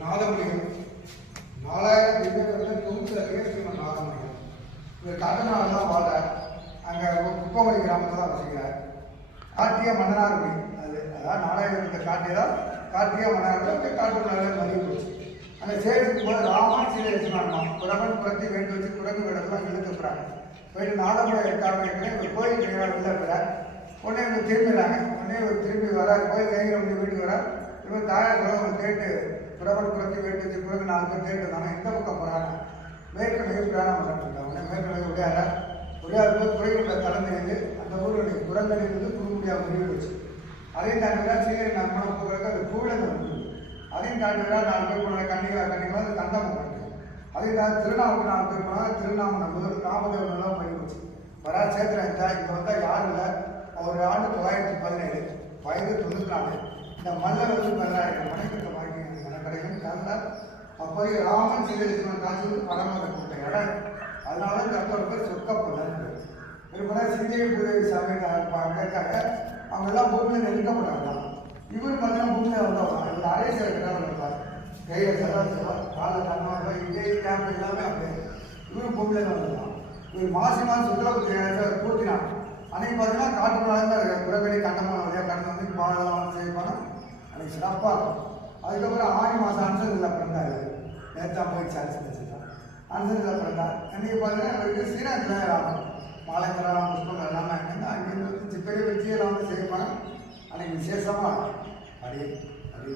நாதமணிகள் 4000 திவ்யங்கள் தொகுப்புலவே ஸ்ரீமன் நாதமணிகள். இவர் காட்டநாடு தான் வாழ்றார். அங்கே குப்பமணி கிராமத்தில் தான் வசிக்கிறார். காட்டிய மன்னனார்குடி அதாவது 4000 காட்டியதான் காட்டிய மன்னனார்குடி காட்டு நல்ல மதிவு போச்சு. அங்கே சேர்த்துக்கும் போது ராமன் சீதை வச்சுனாருமா குரவன் புறத்தி வேண்டு வச்சு குரங்கு வேடெல்லாம் இழுத்துக்கிறாங்க. போயிட்டு நாதமுறை இருக்காங்க இவர் கோயில் கையால் உள்ள போகிறார். உடனே இவங்க திரும்பிடுறாங்க. உடனே இவர் திரும்பி வரார். கோயில் கையில் வந்து வீட்டுக்கு வரார். இவர் தாயார் குரவன் கேட்டு குரவன் புறத்தி வேண்டு வச்சு குரங்கு 4 பேர் கேட்டு இருந்தாங்க. எந்த பக்கம் போகிறாங்க? மேற்கு நகை பிரயாணம் பண்ணிட்டு உடனே மேற்கு நகை உடையார் போது குறைகளை தலைமையிலிருந்து அந்த ஊருடைய குரங்களிலிருந்து குறுமுடியாக முடிவு வச்சு அதையும் தாண்டிவிடா சீரை நம்ம போகிறதுக்கு அது கூழல் வந்து அதையும் தாண்டிவிடா 4 பேர் போனாங்க. கன்னிகா அது கண்டமம் பண்ணு அதையும் தாண்டி திருநாவுக்கு 4 பேர் போனாங்க. திருநாமம் நம்பர் ராமதேவனெல்லாம் பண்ணி வச்சு வரா சேர்த்துறாங்க. இங்கே வந்தால் யாரும் இல்லை. ஒரு ஆண்டு 917 வயது 94. இந்த மல்லர் வந்து 16 மனைவிட்ட வாங்கி கிடைக்கும் கண்டால் அப்போதைய ராமன் சீதேஸ்வரன் காட்சி வந்து பரமத கூட்ட இடம். அதனால இந்த அர்த்தம் பேர் சொக்கப்படல். இதுபோல சீதை பூதேவி சமையல் இருக்காங்க. அவங்க எல்லாம் பூமியில் நெருக்கப்பட்டாங்க. இவர் பார்த்தீங்கன்னா பூமியில் வந்தவங்க இவர் அரை சில கிட்ட இருப்பார். கையில் செலவு காலை கண்ணாக இதே கேம்ப் எல்லாமே அப்படியே இவர் பூமியில் தான் வந்துருக்கான். இவர் மாசி மாதம் சுற்றுலா பூர்த்தினான். அன்னைக்கு பார்த்தீங்கன்னா காட்டு தான் குரங்கடி கண்டமான வழியாக கடந்து வந்து பாடலாம் செய்வாங்க. அன்னைக்கு சிறப்பாக இருக்கும். அதுக்கப்புறம் ஆடி மாதம் அன்சரில் பிறந்தார். நேற்றா போய் சார்ஜ் வச்சுருக்கான். அன்சரில் பிறந்தார். அன்றைக்கி பார்த்தீங்கன்னா அவருக்கு ஸ்ரீநாத்தில் ராமன் மாலைக்கெல்லாம் புஷ்பங்கள் எல்லாமே அங்கேருந்து வந்து பெரிய வெற்றியெல்லாம் வந்து செய்வாங்க. அன்றைக்கி விசேஷமாக அடி அடி